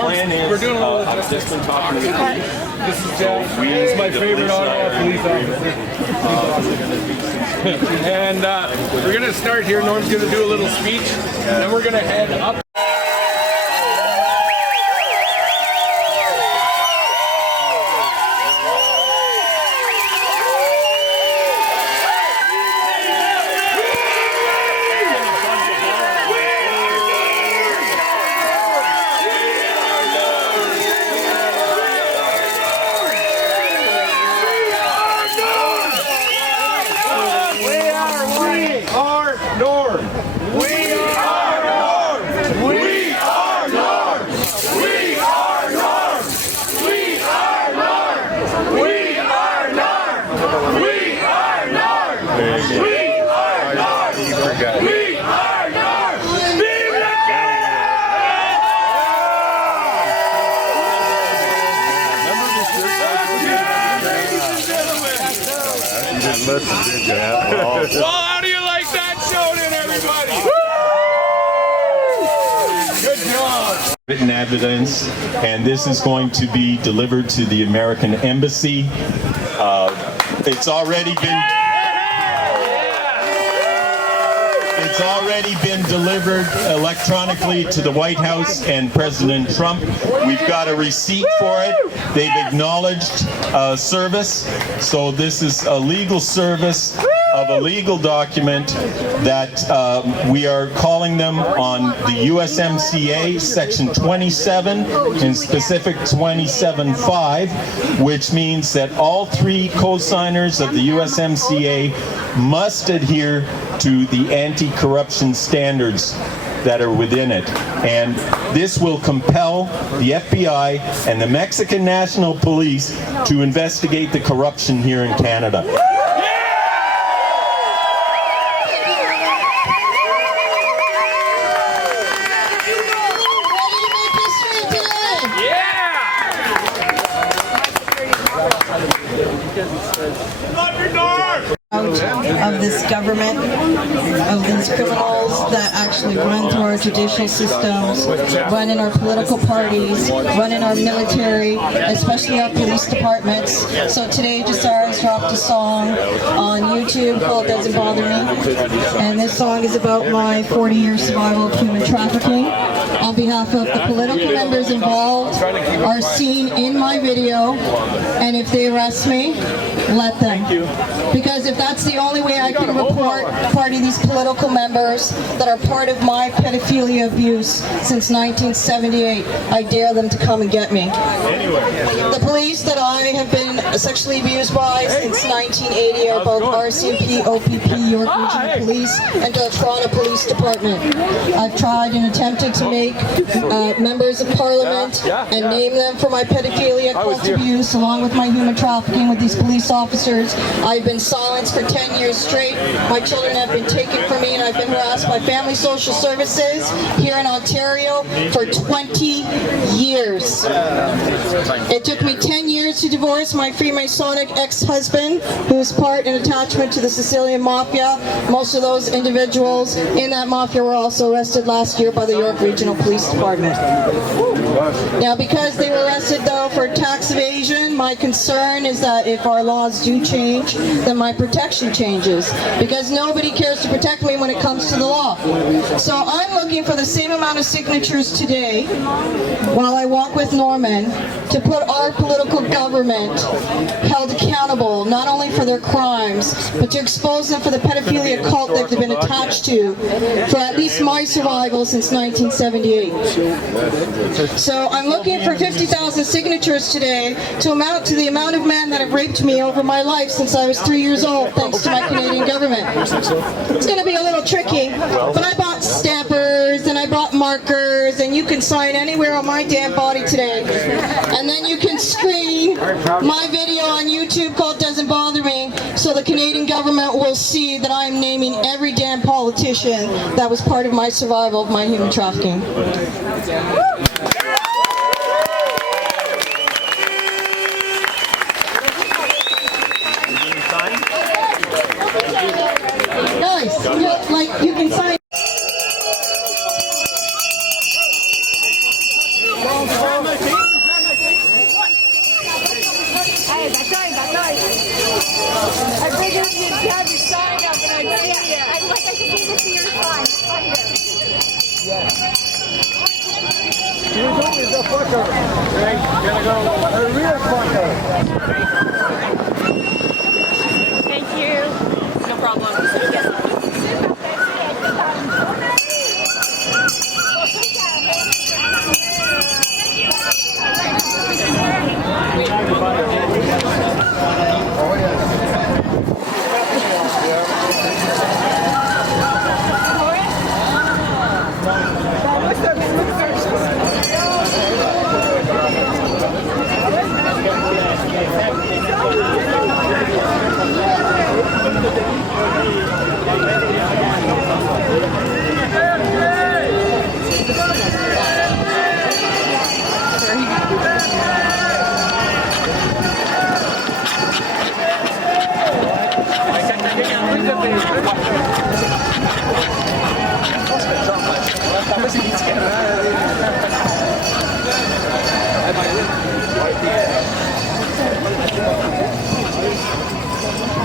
plan is, we're doing a little I've just been talking to the police. This is Jeff. He's my favorite Ottawa police officer. And we're going to start here. Norm's going to do a little speech, and then we're going to head up. Well, how do you like that showing, everybody? Woo! Good job. Written evidence, and this is going to be delivered to the American Embassy. It's already been delivered electronically to the White House and President Trump. We've got a receipt for it. They've acknowledged service. So this is a legal service of a legal document that we are calling them on the USMCA Section 27, in specific 27.5, which means that all three co-signers of the USMCA must adhere to the anti-corruption standards that are within it. And this will compel the FBI and the Mexican National Police to investigate the corruption here in Canada. Of this government, of these criminals that actually run through our judicial systems, run in our political parties, run in our military, especially our police departments. So today Jasara's dropped a song on YouTube called Doesn't Bother Me, and this song is about my 40-year survival of human trafficking. On behalf of the political members involved are seen in my video, and if they arrest me, let them. Because if that's the only way I can report part of these political members that are part of my pedophilia abuse since 1978, I dare them to come and get me. The police that I have been sexually abused by since 1980 are both RCMP, OPP, York Regional Police, and the Toronto Police Department. I've tried and attempted to make members of Parliament and name them for my pedophilia cult abuse along with my human trafficking with these police officers. I've been silenced for 10 years straight. My children have been taken from me, and I've been harassed by Family Social Services here in Ontario for 20 years. It took me 10 years to divorce my Freemasonic ex-husband, who is part and attachment to the Sicilian Mafia. Most of those individuals in that mafia were also arrested last year by the York Regional Police Department. Now, because they were arrested, though, for tax evasion, my concern is that if our laws do change, then my protection changes, because nobody cares to protect me when it comes to the law. So I'm looking for the same amount of signatures today, while I walk with Norman, to put our political government held accountable, not only for their crimes, but to expose them for the pedophilia cult that they've been attached to for at least my survival since 1978. So I'm looking for 50,000 signatures today to amount to the amount of men that have raped me over my life since I was 3 years old, thanks to my Canadian government. It's going to be a little tricky, but I bought stampers and I bought markers, and you can sign anywhere on my damn body today. And then you can screen my video on YouTube called Doesn't Bother Me, so the Canadian government will see that I'm naming every damn politician that was part of my survival of my human trafficking. Nice. Like, you can sign. I figured you'd have your sign up and I'd see you. I just need to see your sign. Who is a fucker? A real fucker. Thank you. No problem.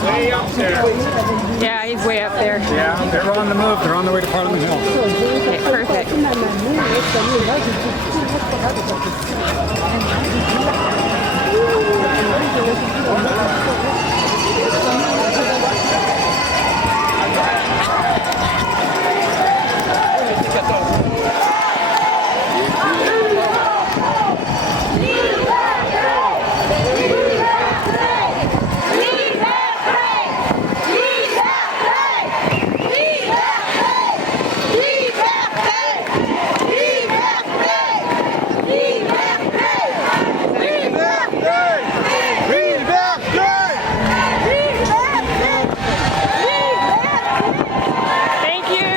Way up there. Yeah, he's way up there. Yeah, they're on the move. They're on their way to Parliament Hill. Okay, perfect. Thank you.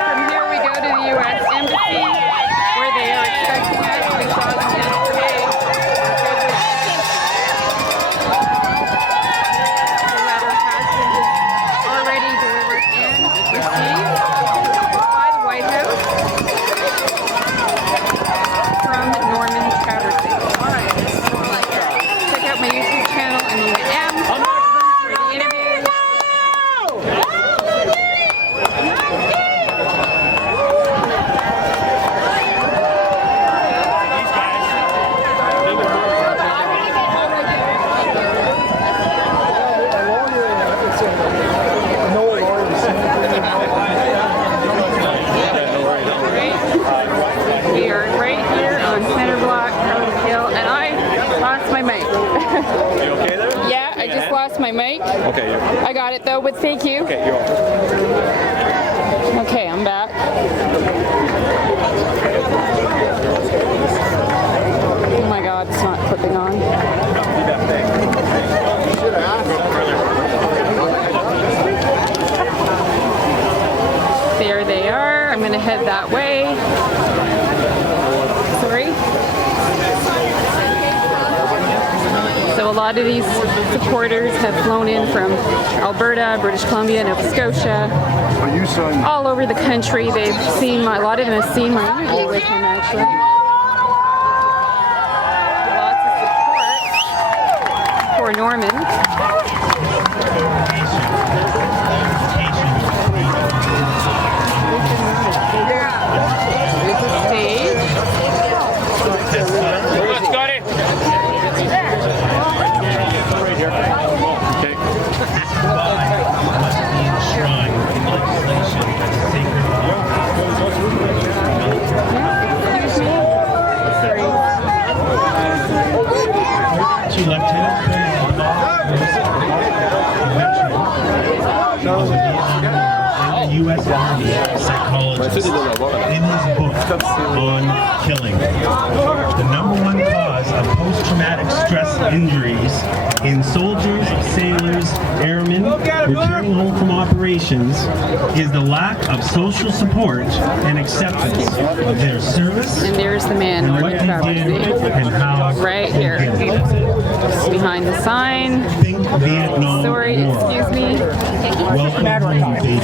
From here we go to the USMCA where they are expecting us. We saw them yesterday. The letter has been already delivered and received by the White House from Norman Traversy. Check out my YouTube channel, Anita M, for the interviews. We are right here on Center Block, Parliament Hill, and I lost my mic. You okay there? Yeah, I just lost my mic. Okay, you're I got it though, but thank you. okay. You're all. Okay, I'm back. Oh my God, it's not clipping on. There they are. I'm gonna head that way. Sorry. So a lot of these supporters have flown in from Alberta, British Columbia, Nova Scotia, all over the country. They've seen a lot of them have seen my interview with him actually. Lots of support for Norman. psychologist, in his book on killing, the #1 cause of post-traumatic stress injuries in soldiers, sailors, airmen returning home from operations is the lack of social support and acceptance of their service And there's the man, and what Norman they did Traversy. and how Right they here. did it. Behind the sign. Think Vietnam Sorry, War. excuse me. Welcome home, baby.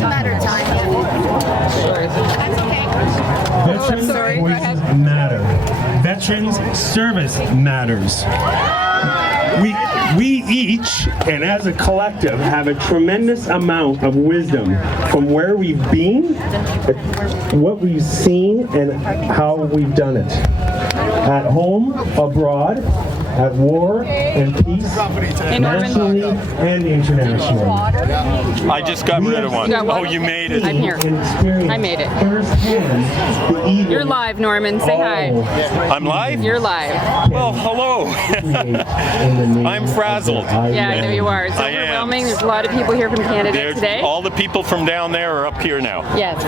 Veterans' Sorry, go voices ahead. matter. Veterans' service matters. We each, and as a collective, have a tremendous amount of wisdom from where we've been, what we've seen, and how we've done it. At home, abroad, at war and peace, Hey, Norman. nationally and internationally. I just got rid of one. You got one? Oh, you made it. I'm here. I made it. Firsthand, the evil You're live, Norman. Say hi. I'm live? You're live. Well, hello. I'm frazzled. Yeah, there you are. It's I am. overwhelming. There's a lot of people here from Canada today. All the people from down there are up here now. Yes.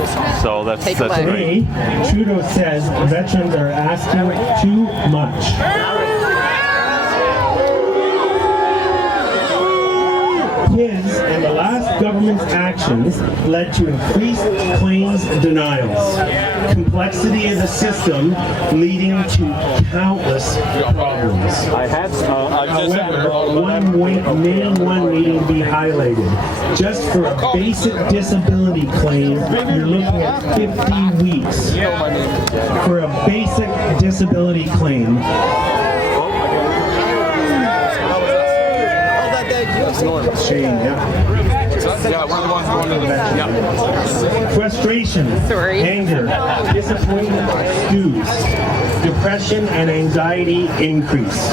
So that's Take a look. great. Today, Trudeau says veterans are asking too much. His and the last government's actions led to increased claims denials, complexity of the system leading to countless problems. However, main one needing to be highlighted. Just for a basic disability claim, you're looking at 50 weeks. For a basic disability claim. Shane, yeah. Frustration, Sorry. anger, disappointment stews, depression and anxiety increase,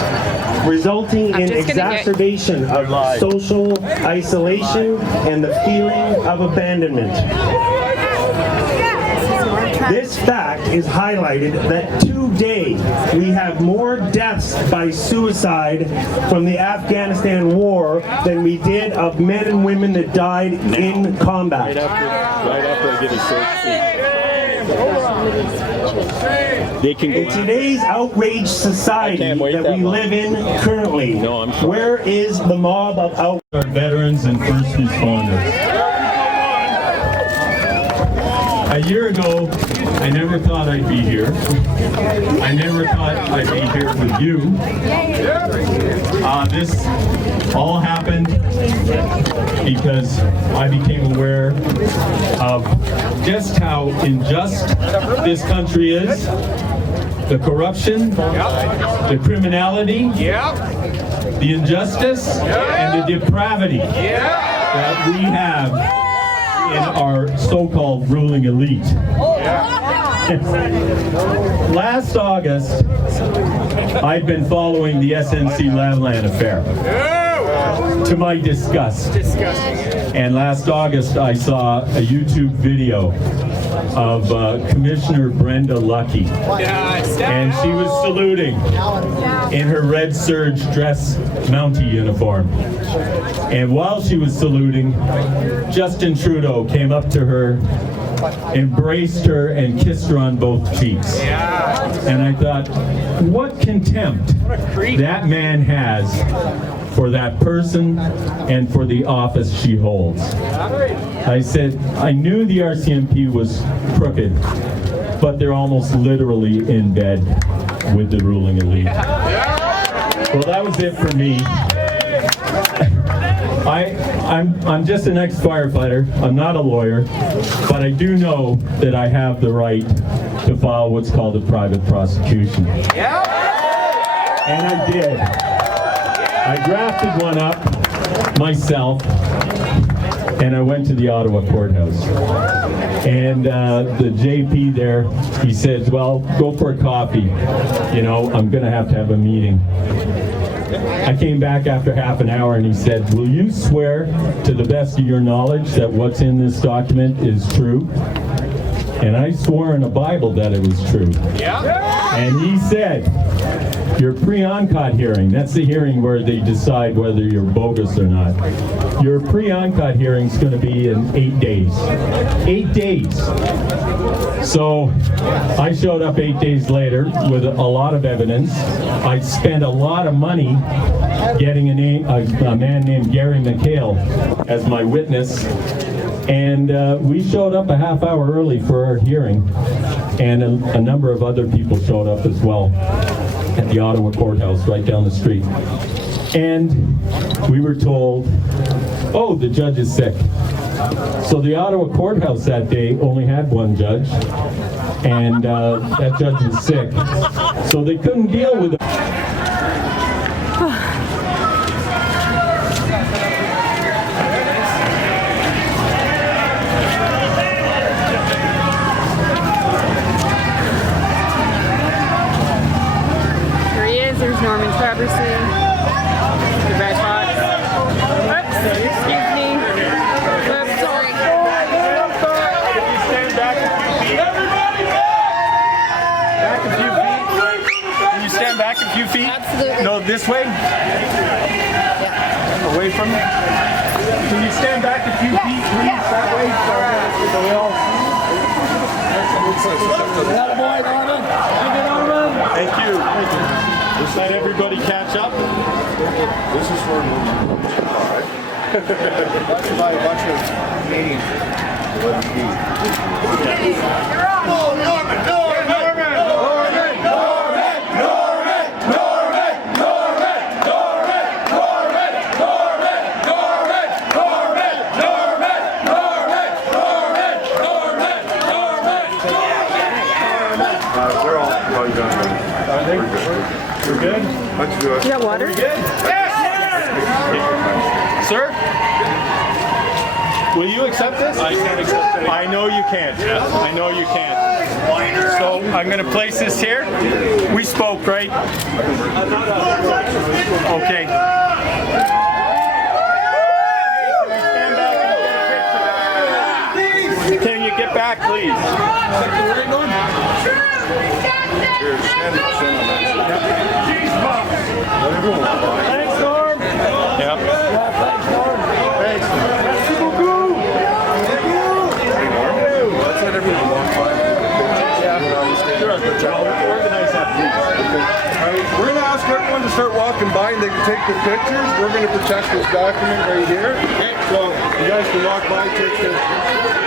resulting in just gonna get- exacerbation of social isolation and the feeling of abandonment. This fact is highlighted that today we have more deaths by suicide from the Afghanistan war than we did of men and women that died in combat. Right after I get a In today's outraged society I can't wait that that we long. live in currently, No, I'm sorry. where is the mob of outrage? Veterans and first responders. A year ago, I never thought I'd be here. I never thought I'd be here with you. This all happened because I became aware of just how unjust this country is, the corruption, the criminality, the injustice, and the depravity that we have in our so-called ruling elite. Last August, I'd been following the SNC Lavalin affair, to my disgust. And last August, I saw a YouTube video of Commissioner Brenda Luckie, and she was saluting in her red serge dress Mountie uniform. And while she was saluting, Justin Trudeau came up to her, embraced her, and kissed her on both cheeks. And I thought, what contempt that man has for that person and for the office she holds. I said, I knew the RCMP was crooked, but they're almost literally in bed with the ruling elite. Well, that was it for me. I'm just an ex-firefighter. I'm not a lawyer, but I do know that I have the right to file what's called a private prosecution. And I did. I drafted one up myself, and I went to the Ottawa courthouse. And the JP there, he said, well, go for a coffee. You know, I'm going to have a meeting. I came back after half an hour and he said, will you swear to the best of your knowledge that what's in this document is true? And I swore in a Bible that it was true. And he said, Your pre-oncut hearing, that's the hearing where they decide whether you're bogus or not. Your pre-oncut hearing is going to be in 8 days. 8 days. So I showed up 8 days later with a lot of evidence. I spent a lot of money getting a man named Gary McHale as my witness. And we showed up a half hour early for our hearing. And a number of other people showed up as well at the Ottawa courthouse right down the street. And we were told, oh, the judge is sick. So the Ottawa courthouse that day only had one judge, and that judge was sick. So they couldn't deal with it. There's Norman Traversy, the red box. Oops, excuse me. Oops, sorry. Stand back a few feet. Back a few feet. Can you stand back a few feet? Absolutely. No, this way? Yeah. Away from me? Can you stand back a few feet, please? That way? So we all... Thank you. Thank you. Let everybody catch up. This is for a bunch of Canadians. They're all done. We're good? Let's do it. You got water? Good? Yes! Sir? Will you accept this? I can't accept it. I know you can't. I know you can't. So I'm going to place this here. We spoke, right? Okay. Can you get back, please? Here, stand on that. Thanks, Norm. Yep. Thanks, Norm. Thanks. Merci beaucoup. Thank you. Hey, Norm. Let's let everyone walk by. Organize that, please. We're going to ask everyone to start walking by and they can take their pictures. We're going to protect this document right here. So you guys can walk by, take pictures.